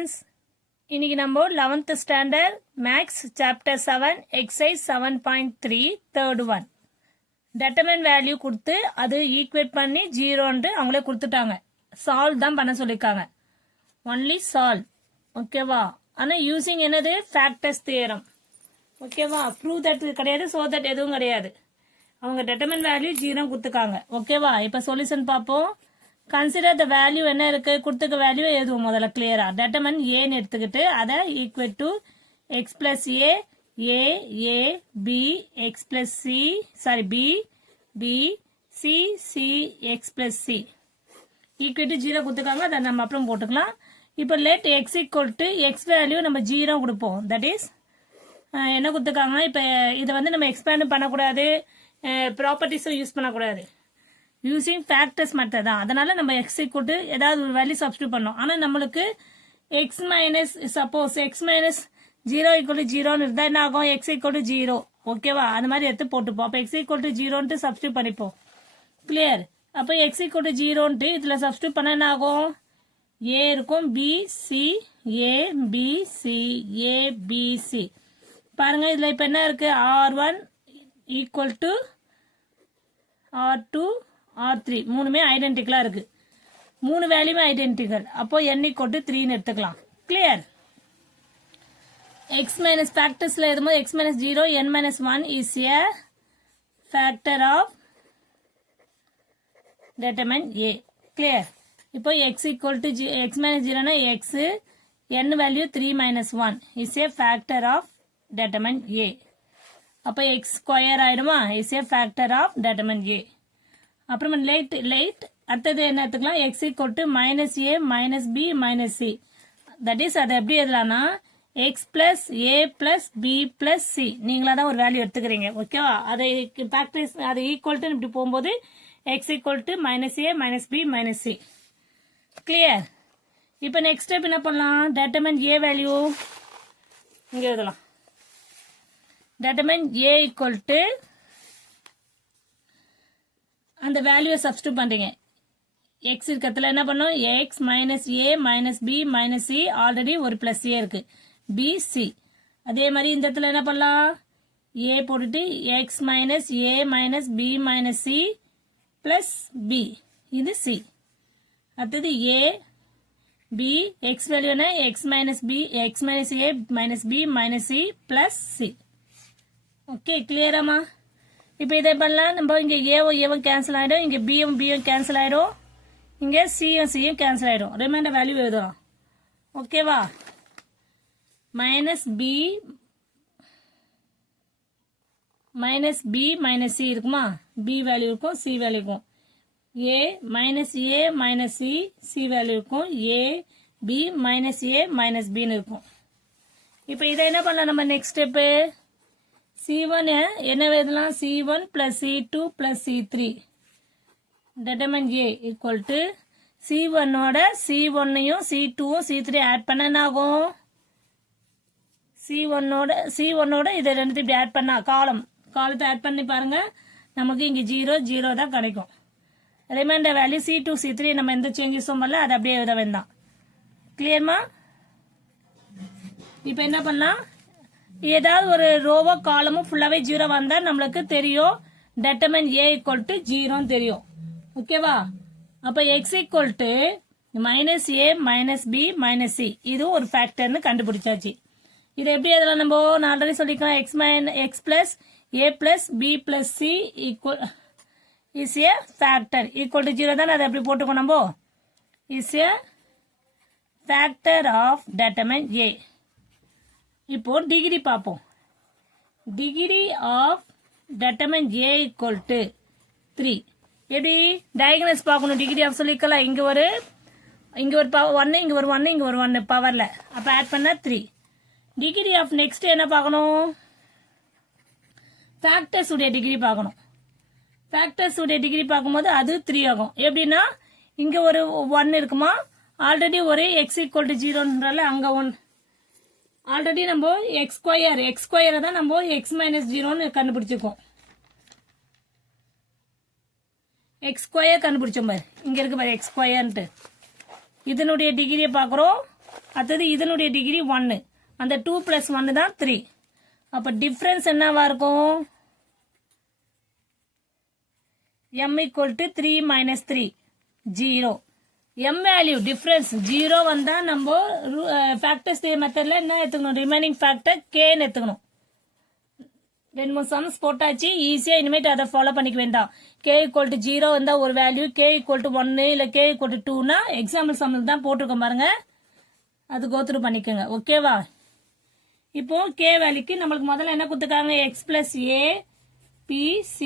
Students, இன்னைக்கு நம்ம 11th standard maths chapter 7 exercise 7.3 third one determinant value கொடுத்து அது ஈக்குவேட் பண்ணி 0 அவங்களே கொடுத்துட்டாங்க. சால்வ் தான் பண்ண சொல்லியிருக்காங்க. Only solve. ஓகேவா? ஆனால் யூசிங் என்னது ஃபேக்டர்ஸ் தியரம். ஓகேவா? ப்ரூவ் தட் கிடையாது, சோ தட் எதுவும் கிடையாது. அவங்க டெட்டர்மின் வேல்யூ 0 கொடுத்துருக்காங்க. ஓகேவா? இப்போ சொல்யூஷன் பார்ப்போம். கன்சிடர் த வேல்யூ என்ன இருக்கு, கொடுத்துக்க வேல்யூ எதுவும் முதல்ல கிளியரா டெட்டர்மின் ஏன்னு எடுத்துக்கிட்டு அதை equal to x plus a a B x plus c sorry b b c c x plus C equal to 0 கொடுத்துருக்காங்க. அதை நம்ம அப்புறம் போட்டுக்கலாம். இப்போ let x equal to x value நம்ம 0 கொடுப்போம். தட் இஸ் என்ன கொடுத்துருக்காங்கன்னா இப்போ இதை வந்து நம்ம எக்ஸ்பேண்ட் பண்ணக்கூடாது, ப்ராப்பர்ட்டிஸும் யூஸ் பண்ணக்கூடாது. யூசிங் ஃபேக்டர்ஸ் மெத்தட் தான். அதனால நம்ம எக்ஸ் ஈக்குவல் ஏதாவது ஒரு வேல்யூ சப்ஸ்டியூட் பண்ணோம். ஆனால் நம்மளுக்கு x minus suppose x minus 0 equal 0ன்னு இருந்தால் என்ன ஆகும், எக்ஸ் ஈக்குவல் 0. ஓகேவா? அந்த மாதிரி எடுத்து போட்டுப்போம். அப்போ எக்ஸ் ஈக்குவல் 0ன்ட்டு சப்ஸ்டியூட் பண்ணிப்போம். கிளியர்? அப்போ எக்ஸ் ஈக்குவல் 0ன்ட்டு இதில் சப்ஸ்டியூட் பண்ண என்ன ஆகும், ஏ இருக்கும், b c a b c a b c. பாருங்க இதில் இப்போ என்ன இருக்கு, R1 equal to R2 R3 மூணுமே ஐடென்டிக்கலா இருக்கு. மூணு வேல்யூமே ஐடென்டிக்கல். அப்போ n ஈக்குவல் டு 3ன்னு எடுத்துக்கலாம். கிளியர்? x மைனஸ் ஃபேக்டர்ஸ்ல எழுதும்போது x minus 0 n minus 1 is a factor of determinant a. Clear? இப்போ x equal to x minus 0னா x, n வேல்யூ 3 minus 1 is a factor of determinant a. அப்போ x square ஆயிடுமா, is a factor of determinant a. அப்புறமா right அடுத்தது என்ன எடுத்துக்கலாம், x equal to minus A minus B minus c. That is அதை எப்படி எழுதலாம்னா எக்ஸ் பிளஸ் ஏ பிளஸ் பி பிளஸ் சி. நீங்களா தான் ஒரு வேல்யூ எடுத்துக்கிறீங்க. ஓகேவா? அதை ஃபேக்டர்ஸ் அதை ஈக்குவல் டு இப்படி போகும்போது x equal to minus A minus B minus c. Clear? இப்போ நெக்ஸ்ட் ஸ்டெப் என்ன பண்ணலாம், டெட்டர்மின் ஏ வேல்யூ இங்கே எழுதலாம். டெட்டர்மின் ஏ ஈக்குவல் டு அந்த வேல்யூவை சப்ஸ்டியூட் பண்றீங்க. எக்ஸ் இருக்கிறதுல என்ன பண்ணும், எக்ஸ் மைனஸ் ஏ minus B minus C. Already ஒரு பிளஸ் ஏ இருக்கு, பி சி. அதே மாதிரி இந்த இடத்துல என்ன பண்ணலாம், ஏ போட்டுட்டு எக்ஸ் மைனஸ் ஏ minus B minus C plus B, இது சி. அடுத்தது ஏ பி எக்ஸ் வேல்யூனா x minus B x minus ஏ minus B minus C plus C. Okay, கிளியராமா? இப்போ இதை பண்ணலாம். நம்ம இங்கே ஏவும் கேன்சல் ஆகிடும், இங்கே பியும் கேன்சல் ஆகிடும், இங்கே சியும் கேன்சல் ஆகிடும். ரிமைண்டர் வேல்யூ எழுதலாம். ஓகேவா? மைனஸ் பி மைனஸ் சி இருக்குமா, பி வேல்யூ இருக்கும், சி வேல்யூ இருக்கும். ஏ மைனஸ் சி வேல்யூ இருக்கும், ஏ பி மைனஸ் ஏ மைனஸ் பின்னு இருக்கும். இப்போ இதை என்ன பண்ணலாம், நம்ம நெக்ஸ்ட் ஸ்டெப்பு C1 என்ன எழுதலாம், C1 plus C2 plus C3. determine A equal to C1 ஓட C1யும் C2யும் C3 ஆட் பண்ண என்ன ஆகும், C1 ஓட இதை ரெண்டு இப்படி ஆட் பண்ணா காலத்தை ஆட் பண்ணி பாருங்க, நமக்கு இங்க 0 தான் கிடைக்கும். ரிமைண்டர் வேல்யூ C2 C3 நம்ம எந்த சேஞ்சஸும் பண்ணல, அது அப்படியே எழுத வேண்டாம். கிளியர்மா? இப்போ என்ன பண்ணலாம், ஏதாவது ஒரு ரோவோ காலமும் ஃபுல்லாவே 0 வந்தா நம்மளுக்கு தெரியும் டெட்டர்மின் A ஈக்குவல் டு 0 தெரியும். ஓகேவா? அப்ப x equal to minus A minus B minus c, இது ஒரு ஃபேக்டர்னு கண்டுபிடிச்சாச்சு. இதை எப்படி எதெல்லாம் நம்ம நான் ஆல்ரெடி சொல்லிக்கலாம், x plus A plus B plus C equal is A factor equal to 0 தான். அதை எப்படி போட்டுக்கணும், நம்ம is A factor of determinant A. இப்போ டிகிரி பார்ப்போம். Degree of determinant A equal to 3. எப்படி டயகனல்ஸ் பார்க்கணும், டிகிரி ஆஃப் சொல்லிக்கலாம். இங்க ஒரு 1 இங்க ஒரு 1 இங்க ஒரு 1 பவர்ல, அப்ப ஆட் பண்ணா 3. டிகிரி ஆஃப் நெக்ஸ்ட் என்ன பார்க்கணும், ஃபேக்டர்ஸ் உடைய டிகிரி பார்க்கணும். ஃபேக்டர்ஸ் உடைய டிகிரி பார்க்கும்போது அது 3 ஆகும். எப்படின்னா இங்க ஒரு 1 இருக்குமா, ஆல்ரெடி ஒரு எக்ஸ் ஈக்குவல் டு 0ன்றால அங்க 1. ஆல்ரெடி நம்ம எக்ஸ் ஸ்கொயரை தான் நம்ம எக்ஸ் மைனஸ் 0ன்னு கண்டுபிடிச்சிருக்கோம். எக்ஸ் ஸ்கொயர் கண்டுபிடிச்சோம் பாரு, இங்க இருக்கு பாரு எக்ஸ் ஸ்கொயர்ன்ட்டு. இதனுடைய டிகிரியை பார்க்குறோம், அடுத்தது இதனுடைய டிகிரி 1. அந்த 2 plus 1 தான் 3. அப்ப டிஃபரன்ஸ் என்னவா இருக்கும்? m equal to 3 minus 3 0. m value difference 0 வந்தா நம்ம ஃபேக்டர்ஸ் மெத்தட்ல என்ன எடுத்துக்கணும்? ரிமைனிங் ஃபேக்டர் k ன்னு எடுத்துக்கணும். 2 சம்ஸ் போட்டாச்சு, ஈஸியா இனிமேட்டு அதை ஃபாலோ பண்ணிக்க வேண்டாம். k equal to 0 வந்தா ஒரு வேல்யூ, k equal to 1 இல்ல k equal to 2னா எக்ஸாம்பிள் சம்ல தான் போட்டிருக்கோம் பாருங்க, அது கோத்ரூ பண்ணிக்கோங்க. ஓகேவா? இப்போ k வேல்யூக்கு நம்மளுக்கு முதல்ல என்ன கொடுத்துருக்காங்க? x plus a p c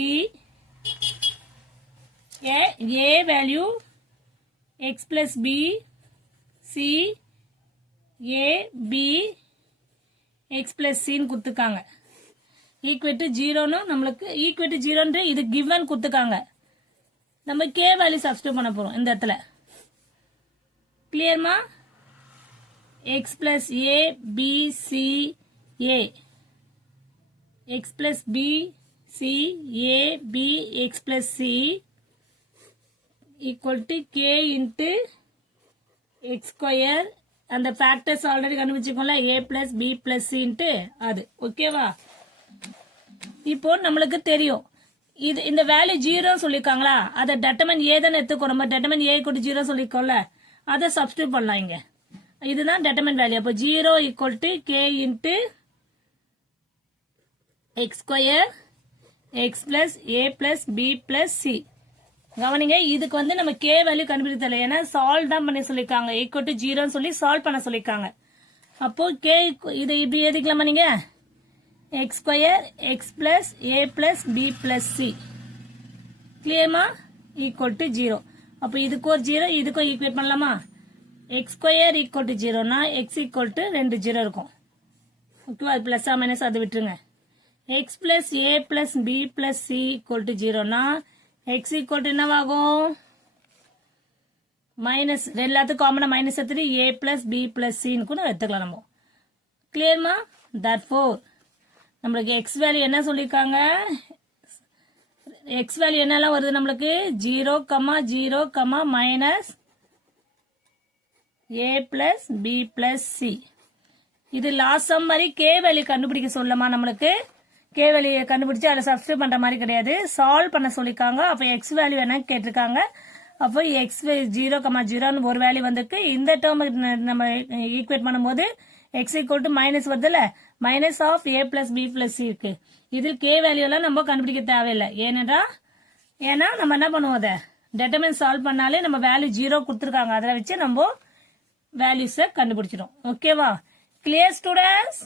a value x plus b c a b x plus c ன்னு கொடுத்துருக்காங்க. ஈக்குவல் டு 0ன்னு நம்மளுக்கு ஈக்குவல் டு 0 இது கிவன் கொடுத்துருக்காங்க. நம்ம k வேல்யூ சப்ஸ்டிட்யூட் பண்ண போறோம் இந்த இடத்துல. கிளியர்மா? x plus a b c a x plus b c a b x plus c equal to k into x square. அந்த ஃபேக்டர்ஸ் ஆல்ரெடி கண்டுபிடிச்சிக்கோம்ல, a plus b plus c into அது. ஓகேவா? இப்போ நம்மளுக்கு தெரியும் இது இந்த வேல்யூ 0 சொல்லிருக்காங்களா, அதை டெட்டர்மின் a தானே எடுத்துக்கோ. நம்ம டெட்டர்மின் a equal to 0 சொல்லிருக்கோம்ல, அதை சப்ஸ்டிட்யூட் பண்ணலாம் இங்க. இதுதான் டெட்டர்மின் வேல்யூ. அப்போ 0 equal to k into x square x plus a plus b plus c. கவனிங்க, இதுக்கு வந்து நம்ம k வேல்யூ கண்டுபிடித்தல, ஏன்னா சால்வ் தான் பண்ணி சொல்லிருக்காங்க. ஈக்குவல் டு 0 சொல்லி சால்வ் பண்ண சொல்லிருக்காங்க. அப்போ k இதை இப்படி எழுதிக்கலாமா நீங்க? x square x plus a plus b plus c. கிளியர்மா? Equal to 0. அப்போ இதுக்கு ஒரு 0, இதுக்கும் ஈக்குவேட் பண்ணலாமா? x square equal to 0னா x equal to 2 0 இருக்கும். ஓகேவா? அது பிளஸ் மைனஸ் அது விட்டுருங்க. x plus a plus b plus c equal to 0னா x equal to என்னவாகும்? மைனஸ், எல்லாத்துக்கும் காமனா மைனஸ் எடுத்துட்டு a plus b plus c கூட எடுத்துக்கலாம் நம்ம. கிளியர்மா? therefore நம்மளுக்கு x வேல்யூ என்ன சொல்லிருக்காங்க? x வேல்யூ என்னெல்லாம் வருது நம்மளுக்கு? 0, 0, minus a plus b plus c. இது லாஸ்ட் சம் மாதிரி k வேல்யூ கண்டுபிடிக்க சொல்லமா நம்மளுக்கு? k வேல்யூ கண்டுபிடிச்சு அதை சப்ஸ்டிட்யூட் பண்ற மாதிரி கிடையாது, சால்வ் பண்ண சொல்லிருக்காங்க. அப்ப x வேல்யூ என்ன கேட்டிருக்காங்க. அப்போ x 0, 0 ஒரு வேல்யூ வந்திருக்கு. இந்த டேர்ம் நம்ம ஈக்குவேட் பண்ணும்போது x equal to மைனஸ் வருதுல, minus of a plus b plus c இருக்கு. இதில் k வேல்யூ எல்லாம் நம்ம கண்டுபிடிக்க தேவையில்லை. ஏன்னா நம்ம என்ன பண்ணுவோம், அதை டெட்டர்மின் சால்வ் பண்ணாலே நம்ம வேல்யூ 0 கொடுத்துருக்காங்க, அதில் வச்சு நம்ம வேல்யூஸை கண்டுபிடிச்சிடும். ஓகேவா? Clear students?